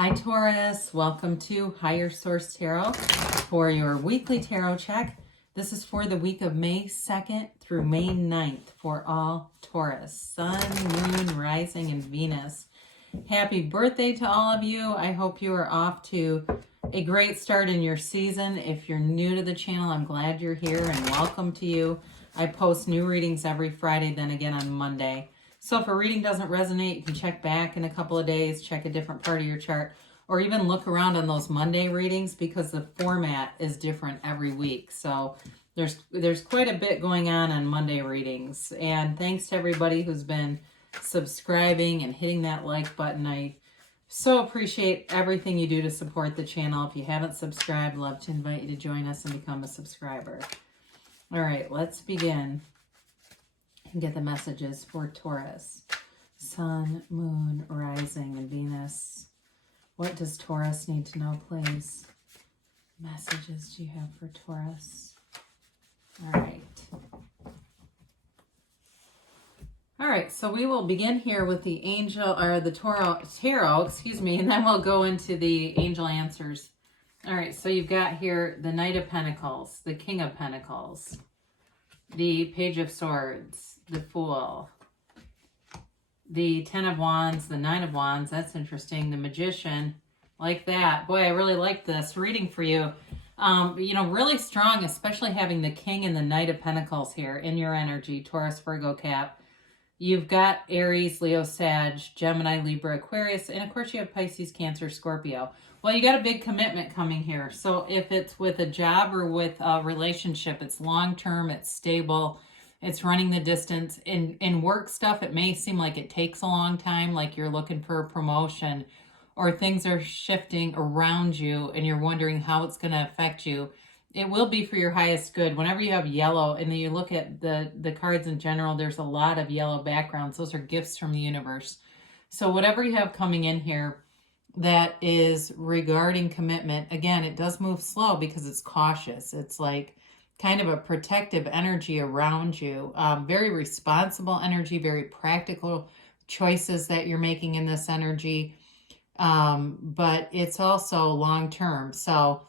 Hi Taurus, welcome to Higher Source Tarot for your weekly tarot check. This is for the week of May 2nd through May 9th for all Taurus, Sun, Moon, Rising, and Venus. Happy birthday to all of you. I hope you are off to a great start in your season. If you're new to the channel, I'm glad you're here and welcome to you. I post new readings every Friday, then again on Monday. So if a reading doesn't resonate, you can check back in a couple of days, check a different part of your chart, or even look around on those Monday readings because the format is different every week. So there's quite a bit going on Monday readings. And thanks to everybody who's been subscribing and hitting that like button. I so appreciate everything you do to support the channel. If you haven't subscribed, I'd love to invite you to join us and become a subscriber. All right, let's begin and get the messages for Taurus. Sun, Moon, Rising, and Venus. What does Taurus need to know, please? Messages do you have for Taurus? All right. All right, so we will begin here with the angel, or the tarot, and then we'll go into the angel answers. All right, so you've got here the Knight of Pentacles, the King of Pentacles, the Page of Swords, the Fool, the Ten of Wands, the Nine of Wands. That's interesting. The Magician, like that. Boy, I really like this reading for you. Really strong, especially having the King and the Knight of Pentacles here in your energy, Taurus, Virgo, Cap. You've got Aries, Leo, Sag, Gemini, Libra, Aquarius, and of course you have Pisces, Cancer, Scorpio. Well, you got a big commitment coming here. So if it's with a job or with a relationship, it's long-term, it's stable, it's running the distance. In work stuff, it may seem like it takes a long time, like you're looking for a promotion or things are shifting around you and you're wondering how it's going to affect you. It will be for your highest good. Whenever you have yellow, and then you look at the cards in general, there's a lot of yellow backgrounds. Those are gifts from the universe. So whatever you have coming in here that is regarding commitment, again, it does move slow because it's cautious. It's like kind of a protective energy around you. Very responsible energy, very practical choices that you're making in this energy. But it's also long-term. So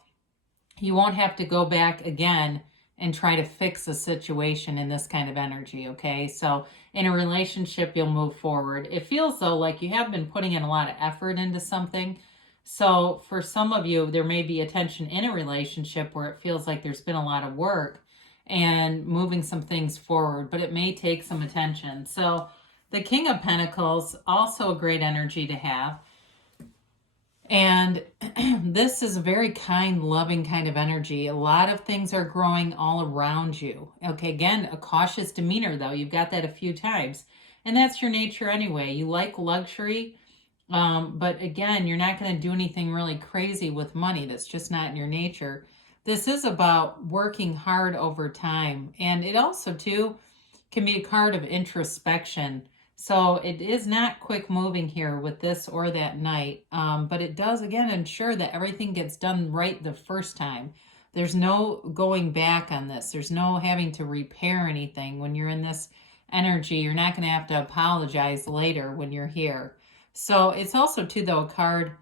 you won't have to go back again and try to fix a situation in this kind of energy, okay? So in a relationship, you'll move forward. It feels though like you have been putting in a lot of effort into something. So for some of you, there may be a tension in a relationship where it feels like there's been a lot of work and moving some things forward, but it may take some attention. So the King of Pentacles, also a great energy to have. And this is a very kind, loving kind of energy. A lot of things are growing all around you. Okay, again, a cautious demeanor, though. You've got that a few times. And that's your nature anyway. You like luxury, but again, you're not going to do anything really crazy with money. That's just not in your nature. This is about working hard over time. And it also, too, can be a card of introspection. So it is not quick moving here with this or that Knight, but it does, again, ensure that everything gets done right the first time. There's no going back on this. There's no having to repair anything. When you're in this energy, you're not going to have to apologize later when you're here. So it's also, too, though, a card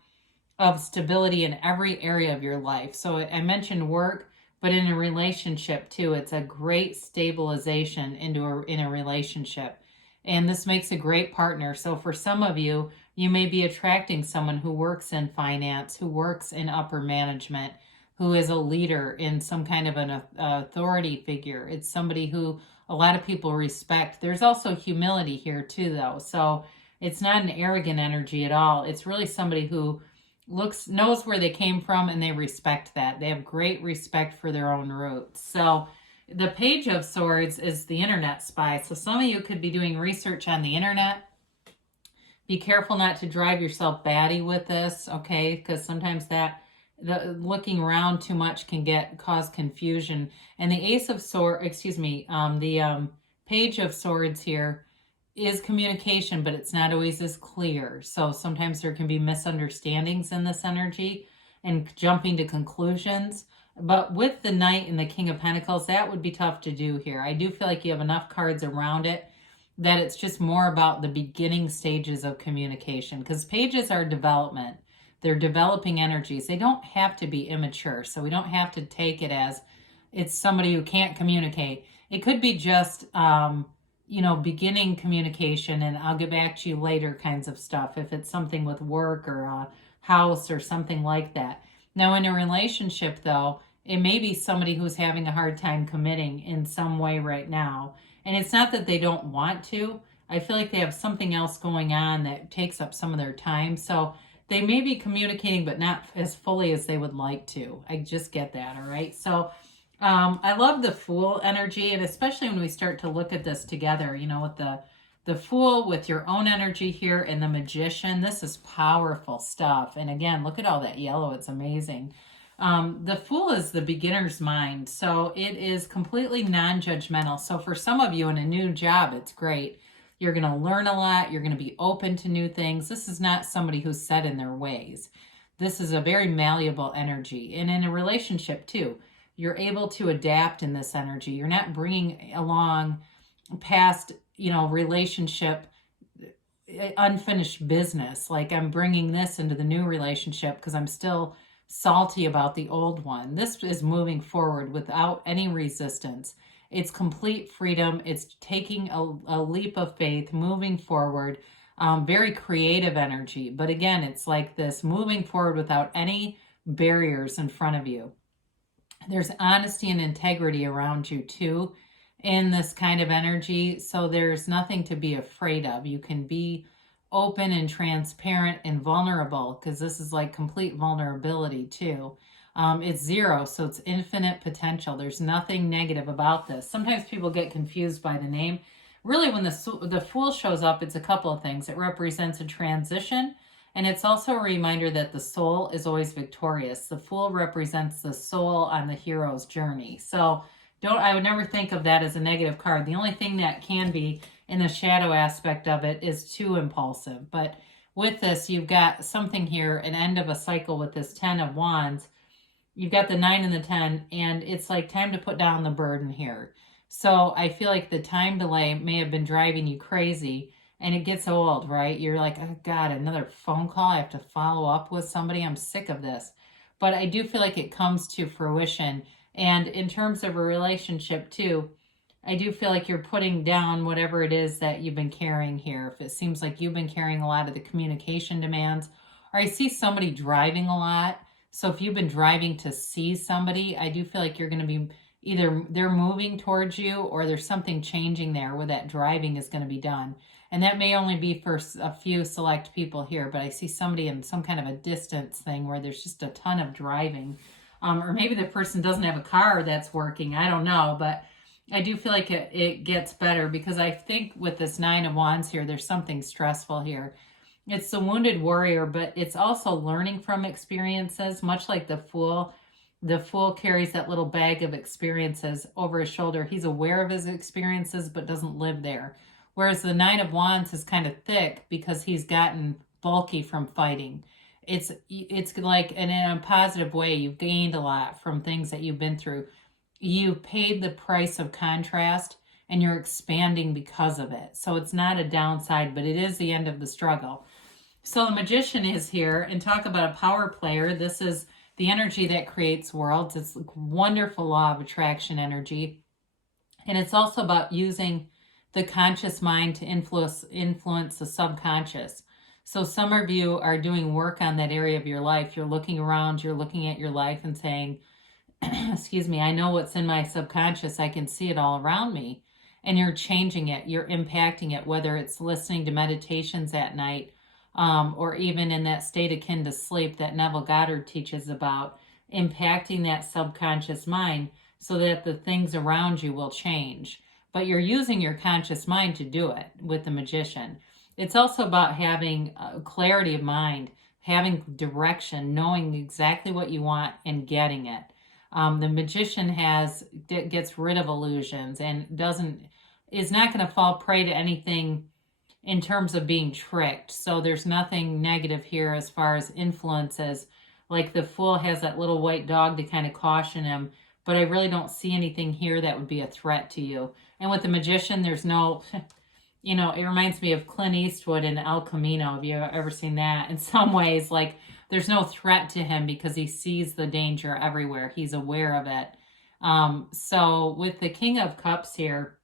of stability in every area of your life. So I mentioned work, but in a relationship, too, it's a great stabilization in a relationship. And this makes a great partner. So for some of you, you may be attracting someone who works in finance, who works in upper management, who is a leader in some kind of an authority figure. It's somebody who a lot of people respect. There's also humility here too, though. So it's not an arrogant energy at all. It's really somebody who knows where they came from and they respect that. They have great respect for their own roots. So the Page of Swords is the internet spy. So some of you could be doing research on the internet. Be careful not to drive yourself batty with this, okay? Because sometimes the looking around too much can cause confusion. And the Ace of Swords, the Page of Swords here is communication, but it's not always as clear. So sometimes there can be misunderstandings in this energy and jumping to conclusions. But with the Knight and the King of Pentacles, that would be tough to do here. I do feel like you have enough cards around it that it's just more about the beginning stages of communication, because pages are development. They're developing energies. They don't have to be immature. So we don't have to take it as it's somebody who can't communicate. It could be just, beginning communication and I'll get back to you later kinds of stuff. If it's something with work or a house or something like that. Now, in a relationship, though, it may be somebody who's having a hard time committing in some way right now. And it's not that they don't want to. I feel like they have something else going on that takes up some of their time. So they may be communicating, but not as fully as they would like to. I just get that, all right? So I love the Fool energy, and especially when we start to look at this together, with the Fool, with your own energy here, and the Magician. This is powerful stuff. And again, look at all that yellow. It's amazing. The Fool is the beginner's mind. So it is completely non-judgmental. So for some of you in a new job, it's great. You're going to learn a lot. You're going to be open to new things. This is not somebody who's set in their ways. This is a very malleable energy. And in a relationship too, you're able to adapt in this energy. You're not bringing along past, relationship, unfinished business. Like I'm bringing this into the new relationship because I'm still salty about the old one. This is moving forward without any resistance. It's complete freedom. It's taking a leap of faith, moving forward, very creative energy. But again, it's like this moving forward without any barriers in front of you. There's honesty and integrity around you too in this kind of energy. So there's nothing to be afraid of. You can be open and transparent and vulnerable because this is like complete vulnerability too. It's zero, so it's infinite potential. There's nothing negative about this. Sometimes people get confused by the name. Really, when the Fool shows up, it's a couple of things. It represents a transition, and it's also a reminder that the soul is always victorious. The Fool represents the soul on the hero's journey. So I would never think of that as a negative card. The only thing that can be in the shadow aspect of it is too impulsive. But with this, you've got something here, an end of a cycle with this 10 of Wands. You've got the 9 and the 10, and it's like time to put down the burden here. So I feel like the time delay may have been driving you crazy, and it gets old, right? You're like, oh God, another phone call. I have to follow up with somebody. I'm sick of this. But I do feel like it comes to fruition. And in terms of a relationship too, I do feel like you're putting down whatever it is that you've been carrying here. If it seems like you've been carrying a lot of the communication demands, or I see somebody driving a lot. So if you've been driving to see somebody, I do feel like you're going to be either they're moving towards you or there's something changing there where that driving is going to be done. And that may only be for a few select people here, but I see somebody in some kind of a distance thing where there's just a ton of driving. Or maybe the person doesn't have a car that's working. I don't know, but I do feel like it gets better because I think with this 9 of Wands here, there's something stressful here. It's the wounded warrior, but it's also learning from experiences, much like the Fool. The Fool carries that little bag of experiences over his shoulder. He's aware of his experiences, but doesn't live there. Whereas the 9 of Wands is kind of thick because he's gotten bulky from fighting. It's like, and in a positive way, you've gained a lot from things that you've been through. You paid the price of contrast and you're expanding because of it. So it's not a downside, but it is the end of the struggle. So the Magician is here, and talk about a power player. This is the energy that creates worlds. It's a wonderful law of attraction energy. And it's also about using the conscious mind to influence the subconscious. So some of you are doing work on that area of your life. You're looking around, you're looking at your life and saying, excuse me, I know what's in my subconscious. I can see it all around me. And you're changing it. You're impacting it, whether it's listening to meditations at night, or even in that state akin to sleep that Neville Goddard teaches about, impacting that subconscious mind so that the things around you will change. But you're using your conscious mind to do it with the Magician. It's also about having clarity of mind, having direction, knowing exactly what you want and getting it. The Magician gets rid of illusions and is not going to fall prey to anything in terms of being tricked. So there's nothing negative here as far as influences. Like the Fool has that little white dog to kind of caution him, but I really don't see anything here that would be a threat to you. And with the Magician, there's no, it reminds me of Clint Eastwood in El Camino. Have you ever seen that? In some ways, like there's no threat to him because he sees the danger everywhere. He's aware of it. So with the King of Cups here,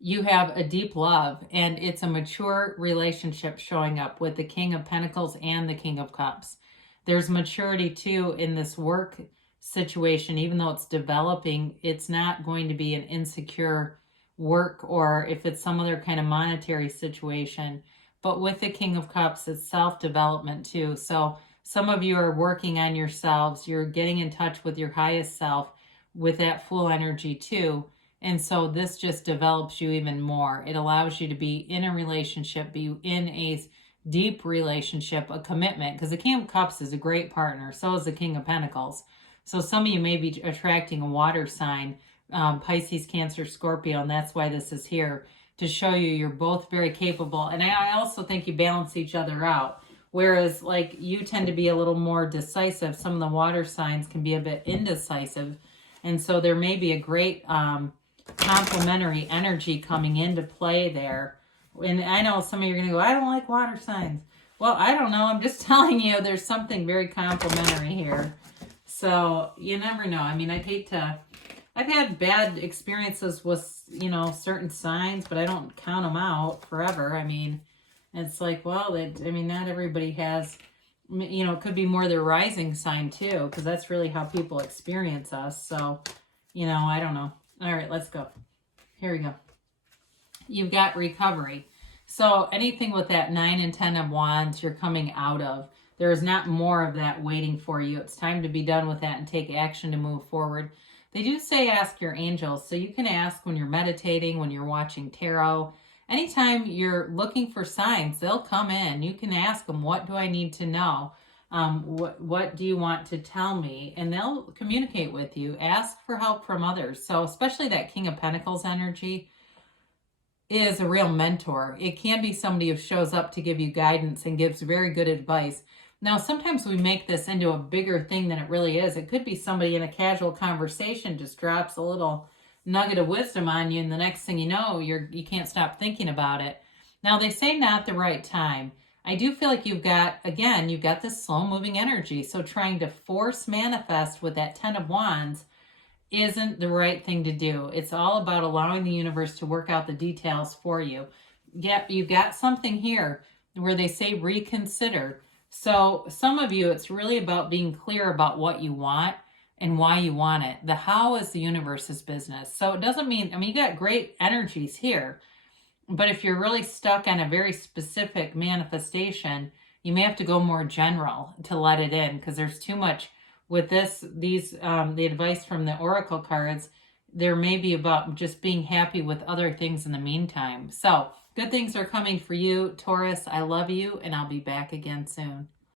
you have a deep love, and it's a mature relationship showing up with the King of Pentacles and the King of Cups. There's maturity too in this work situation. Even though it's developing, it's not going to be an insecure work, or if it's some other kind of monetary situation. But with the King of Cups, it's self-development too. So some of you are working on yourselves. You're getting in touch with your highest self with that Fool energy too. And so this just develops you even more. It allows you to be in a relationship, be in a deep relationship, a commitment, because the King of Cups is a great partner. So is the King of Pentacles. So some of you may be attracting a water sign, Pisces, Cancer, Scorpio, and that's why this is here, to show you you're both very capable. And I also think you balance each other out. Whereas like you tend to be a little more decisive, some of the water signs can be a bit indecisive. And so there may be a great complementary energy coming into play there. And I know some of you are going to go, I don't like water signs. Well, I don't know. I'm just telling you there's something very complementary here. So you never know. I mean, I've had bad experiences with, you know, certain signs, but I don't count them out forever. I mean, it's like, well, not everybody has, you know, it could be more their rising sign too, because that's really how people experience us. So, you know, I don't know. All right, let's go. Here we go. You've got recovery. So anything with that 9 and 10 of Wands, you're coming out of. There is not more of that waiting for you. It's time to be done with that and take action to move forward. They do say ask your angels. So you can ask when you're meditating, when you're watching tarot. Anytime you're looking for signs, they'll come in. You can ask them, what do I need to know? What do you want to tell me? And they'll communicate with you. Ask for help from others. So especially that King of Pentacles energy is a real mentor. It can be somebody who shows up to give you guidance and gives very good advice. Now, sometimes we make this into a bigger thing than it really is. It could be somebody in a casual conversation just drops a little nugget of wisdom on you, and the next thing you know, you can't stop thinking about it. Now, they say not the right time. I do feel like you've got this slow-moving energy. So trying to force manifest with that 10 of Wands isn't the right thing to do. It's all about allowing the universe to work out the details for you. Yep, you've got something here where they say reconsider. So some of you, it's really about being clear about what you want and why you want it. The how is the universe's business. So it doesn't mean, you got great energies here. But if you're really stuck on a very specific manifestation, you may have to go more general to let it in, because there's too much with the advice from the oracle cards. There may be about just being happy with other things in the meantime. So good things are coming for you, Taurus. I love you, and I'll be back again soon.